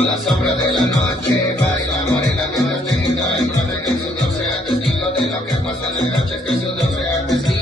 Bajo la sombra de la noche, baila morena mientras te grita el profe que el sudor sea testigo de lo que pasa en la noche, que el sudor sea testigo.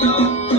Love,